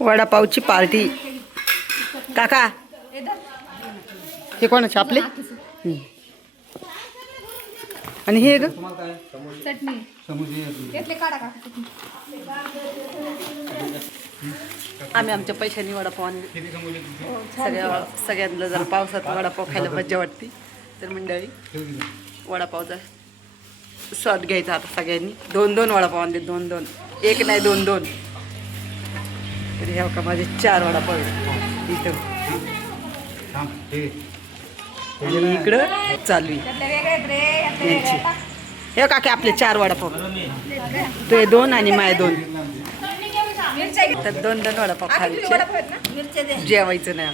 वडापावची party काका हे कोणाचे आपले आणि हे ग चटणी आम्ही आमच्या पैशांनी वडापाव आणले सगळ्यांना जर पावसात वडापाव खायला मज्जा वाटते तर मंडळी वडापावचा स्वाद घ्यायचा आता सगळ्यांनी 2-2 वडापाव आणले 2-2 एक नाही 2-2 तरी ह्या का माझे 4 वडापाव इथं इकडं चालू आहे हे काकी आपले 4 वडापाव ते 2 आणि माय 2 तर 2-2 वडापाव खायचे जेवायचं नाही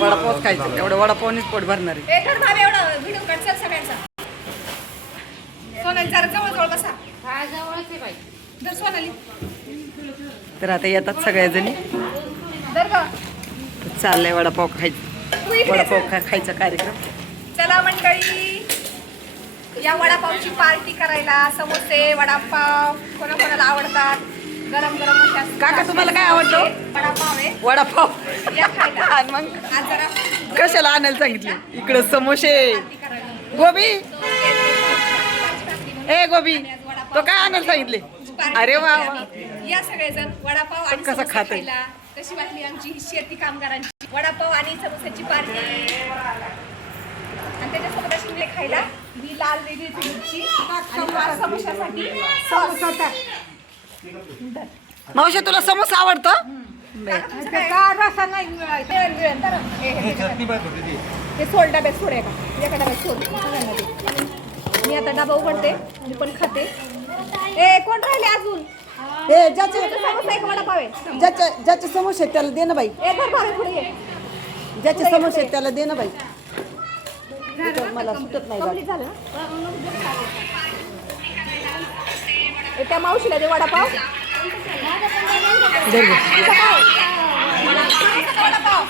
वडापावच खायचं एवढं वडापावनीच पोट भरणार आहे तर आता येतात सगळ्याजणी चाललंय वडापाव खायचं वडापाव खायचा कार्यक्रम चला मंडळी या वडापावची पार्टी करायला समोसे वडापाव कोणाकोणाला आवडतात गरम गरम अशा काका तुम्हाला काय आवडतं वडापाव आहे वडापाव या खायला आणि मग आज जरा कशाला आणायला सांगितले इकडं समोसे गोबी ए गोबी तो काय आणायला सांगितले अरे वा या सगळेजण वडापाव आणि कसा समोसे खातोय? खायला कशी वाटली आमची ही शेती कामगारांची वडापाव आणि समोस्याची पार्टी आणि त्याच्यासोबत अशी मी खायला ही लाल वेगळी मिरची आणि समोशासाठी सॉस मावशी तुला समोसा आवडतो हे सोड डब्यात सोड एका डब्यात सोड मी आता डबा उघडते मी पण खाते ए कोण राहिले अजून ए ज्याचे समोसा एक वडापाव आहे ज्याचे समोसे त्याला दे ना बाई ए धर भावे पुढे ये. ज्याचे समोसे त्याला दे ना बाई मला सुटत नाही कंप्लीट झालं ना? ए, त्या मावशीला दे वडापाव दे गं. वडापाव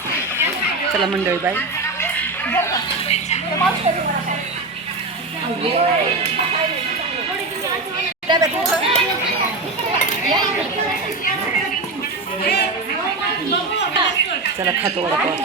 चला मंडळी बाई त्या मावशीला दे वडापाव डब्यात उघड. चला खातो वडापाव आता.